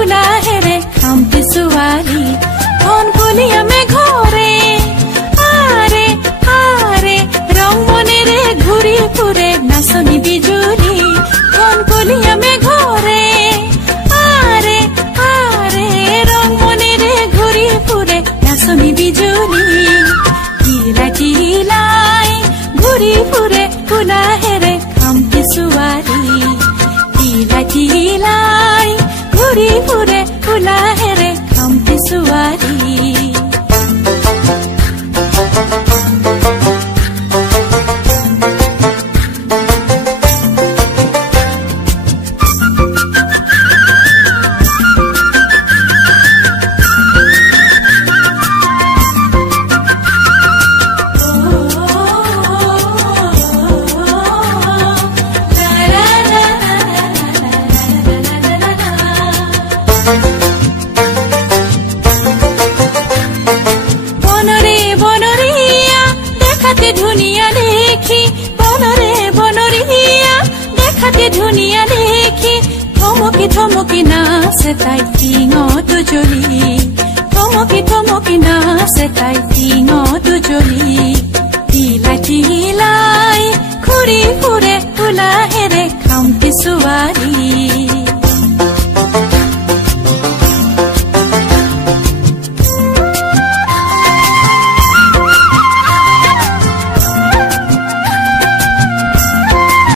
ফুলা হেৰে খামটি ছোৱালী কোন কলিয়া মেঘৰে আৰে আৰে ৰং মনেৰে ঘূৰি ফুৰে নাচনি বিজুলী কোন কলিয়া মেঘৰে আৰে আৰে ৰং মনেৰে ঘূৰি ফুৰে নাচনি বিজুলী কিলাই ঘূৰি ফুৰে ফুলা হেৰে খামটি ছোৱালী কিলাই ঘূৰি ফুৰে ফুলা হেৰে খামটি ছোৱালী ধুনিয়া দেখি বনরে বনরিয়া দেখাতে ধুনিয়া দেখি থমকি থমকি নাচে তাই টিঙত জ্বলি থমকি থমকি নাচে তাই টিঙত জ্বলি তিলাই তিলাই ঘূৰি ফুৰে ফুলা হেৰে খামটি ছোৱালী